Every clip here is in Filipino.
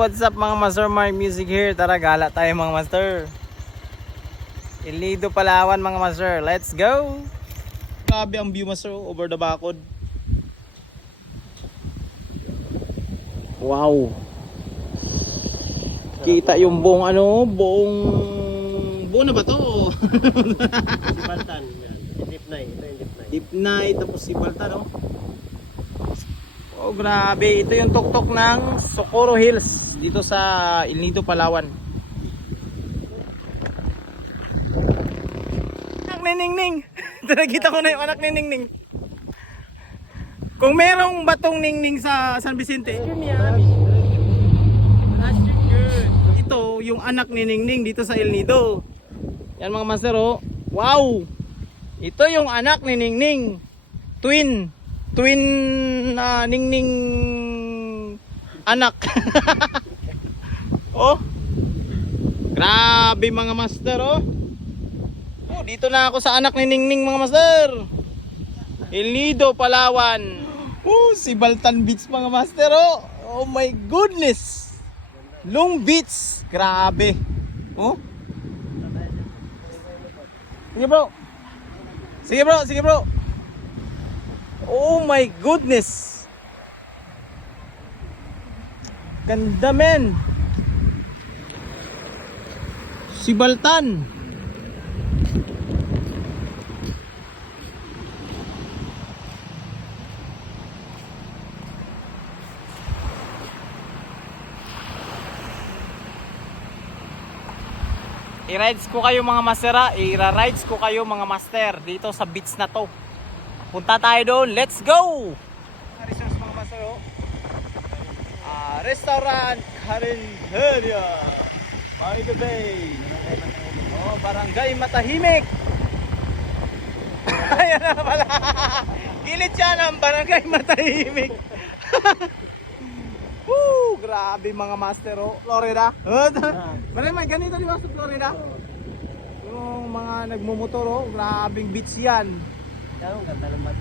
What's up mga master, Mark Music here. Tara, gala tayo mga master. Ilido Palawan mga master. Let's go! Grabe ang view master oh, over the bakod. Wow! Kita yung buong ano, buong... Buo na ba to? Si Baltan, Deep yung Deep Nine. Deep night, tapos si Balta, no? Oh, grabe. Ito yung tuktok ng Socorro Hills dito sa El Nido, Palawan. Anak ni Ningning. Nakita ko na yung anak ni Ningning. Kung merong batong Ningning sa San Vicente, ito yung anak ni Ningning dito sa El Nido. Yan mga master, oh. Wow! Ito yung anak ni Ningning. Twin. Twin na Ningning anak. oh. Grabe mga master oh. Oh, dito na ako sa anak ni Ningning mga master. El Nido, Palawan. Oh, si Baltan Beach mga master oh. Oh my goodness. Long Beach. Grabe. Oh. Sige bro. Sige bro, sige bro. Oh my goodness. Ganda men. Si Baltan. I-rides ko kayo mga mastera, i-rides ko kayo mga master dito sa beach na to. Punta tayo doon, let's go! Resource mga master oh. Ah, restaurant Carinderia. Marito Bay. Oh, barangay Matahimik. Ayan na pala. Gilid siya ng barangay Matahimik. Woo! Grabe mga master oh. Florida. Maraming ganito di ba sa Florida? Yung mga nagmumotor oh, grabing beach yan. Ang ganda ng mat.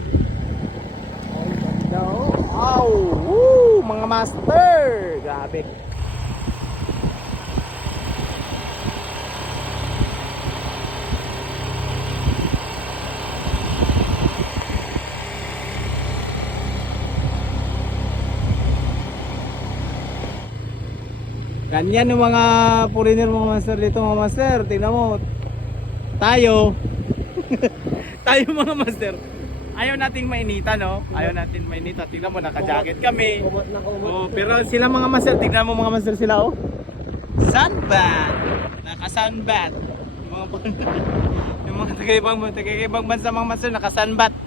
No. Wow! Woo! Mga master! Grabe. Ganyan yung mga foreigner mga master dito mga master. Tingnan mo. Tayo. tayo mga master. Ayaw nating mainita no? Ayaw natin mainita. Tingnan mo naka-jacket kami. Oh, pero sila mga master, tingnan mo mga master sila oh. Sunbat. Naka-sunbat. Yung mga yung mga taga-ibang taga-ibang bansa mga master naka-sunbat.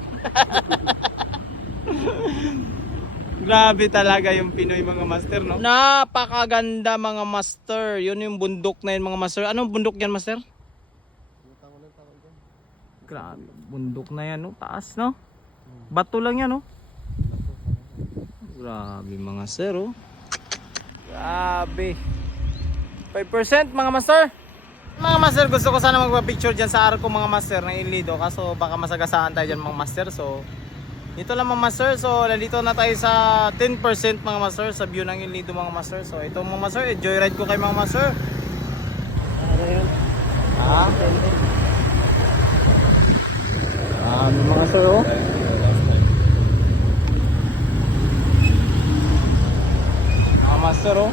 Grabe talaga yung Pinoy mga master no. Napakaganda mga master. Yun yung bundok na yun mga master. Anong bundok yan master? Grabe, bundok na yan no, taas no. Bato lang yan no. Grabe mga sir oh. Grabe. 5% mga master. Mga master, gusto ko sana magpa-picture dyan sa arko mga master ng Ilido. Kaso baka masagasaan tayo dyan mga master. So, dito lang mga master. So, nandito na tayo sa 10% mga master sa view ng Ilido mga master. So, ito mga master, joyride ko kay mga master. Ano yun? Ha? Ah, mga sir oh. Mga master oh.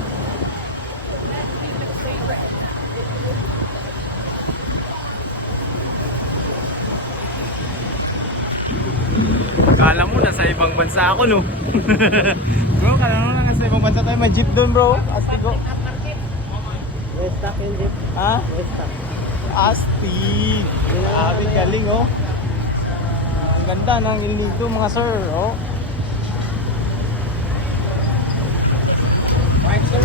Kala mo nasa ibang bansa ako no. bro, kala mo na nasa ibang bansa tayo. May jeep doon bro. Astigo. Westak yung Deep. Ha? Westak. Astig. Grabe galing oh. Ang ganda ng El Nido mga sir oh. Right sir.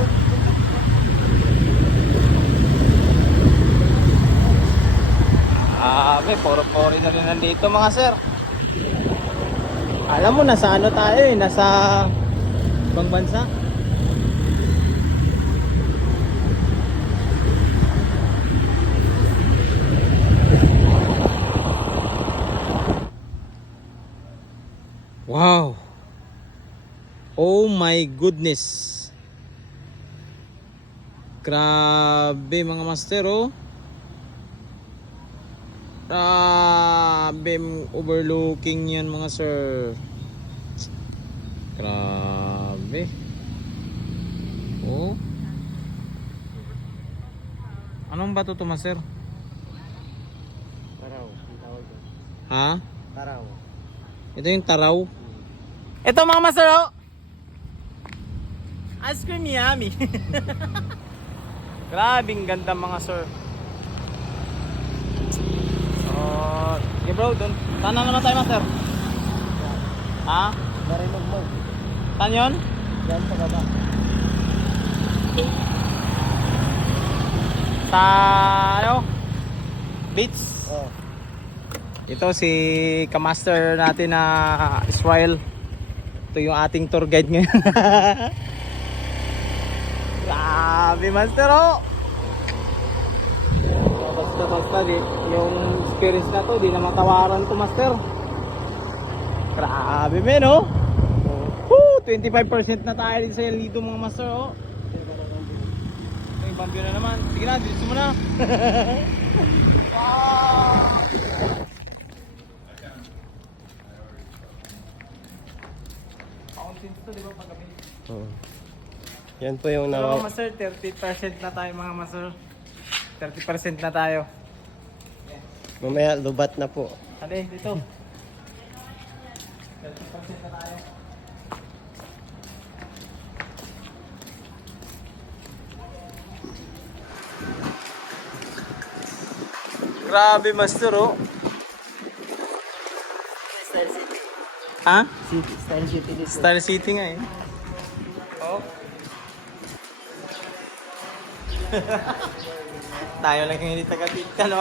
May poro-pori na rin nandito mga sir. Alam mo nasa ano tayo eh, nasa ibang bansa. Wow. Oh my goodness. Grabe mga master oh. Grabe overlooking yan mga sir. Grabe. Oh. Anong bato to master? Taraw. Ha? Taraw. Ito yung taraw. Ito mga master oh. Ice cream yummy. Grabing ganda mga sir. So, okay bro, dun. Saan na naman tayo master? Ha? Marimagmag. Saan yun? Yan sa baba. Sa ano? Beach. Oh. Ito si kamaster natin na Israel. Ito yung ating tour guide ngayon. Grabe master oh! Basta basta di, yung experience na to, di na matawaran to master. Grabe men oh! Woo! 25% na tayo dito sa El Nido mga master oh. Yung bambyo na naman. Sige na, dilis mo na. Oh. Yan po yung So, nawa. master, 30% na tayo mga master. 30% na tayo. Mamaya lubat na po. Hali, dito. 30% na tayo. Grabe, master, oh. Style City. Ha? City. Style City dito. Style City nga eh. Oh. Tayo lang yung hindi taga-tika, no?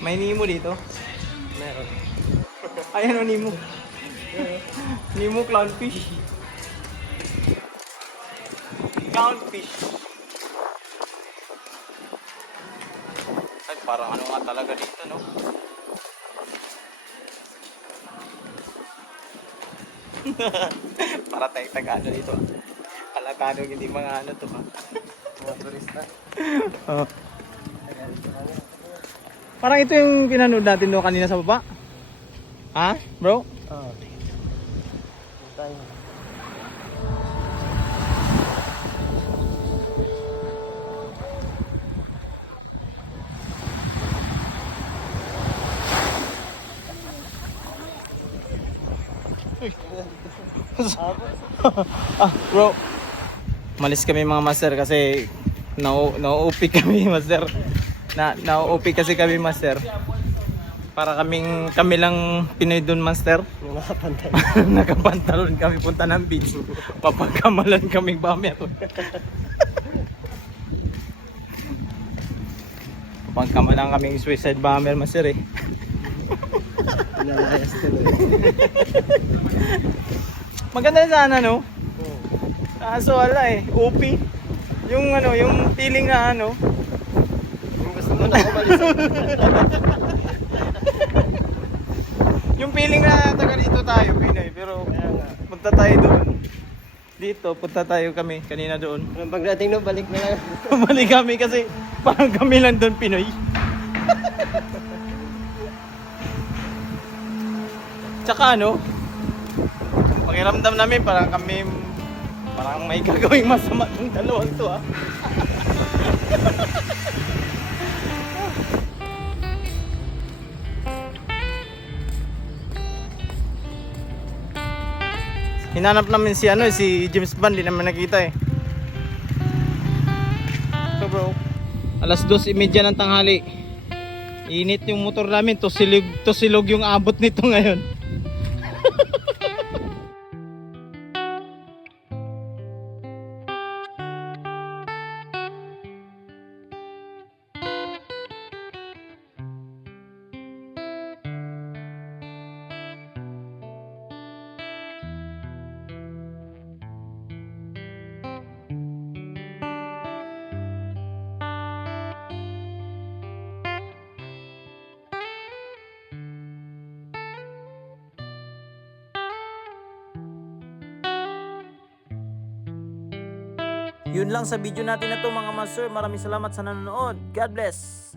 May Nemo dito. Meron. Ayan o Nemo. Nemo clownfish. Clownfish. Ay, parang ano nga talaga dito, no? Para tayong taga-ano dito. ah. Palatado hindi mga ano to ha. Mga turista. Oh. Parang ito yung pinanood natin doon kanina sa baba. Ha? Bro? Oh. Tayo. ah, bro. Malis kami mga master kasi nau nauupi kami master. Na nauupi kasi kami master. Para kaming kami lang Pinoy doon master. Yung nakapantay. Nakapantalon kami punta ng beach. Papagkamalan kaming bamer. Papagkamalan kaming suicide bomber master eh. Pinalayas tuloy. Maganda sana no? Oh. Kaso wala eh, UP. Yung ano, yung feeling na ano, Kung gusto mo na yung feeling na taga dito tayo, Pinoy, pero punta tayo doon. Dito, punta tayo kami kanina doon. Pagdating no, balik na lang. Bumalik kami kasi parang kami lang doon Pinoy. Tsaka ano, pakiramdam namin parang kami parang may gagawing masama ng dalawang to ah. Hinanap namin si ano si James Bond, di naman nakita eh. So bro, alas 2.30 ng tanghali. Init yung motor namin, to silog, to silog yung abot nito ngayon. Yun lang sa video natin na to mga master. Maraming salamat sa nanonood. God bless!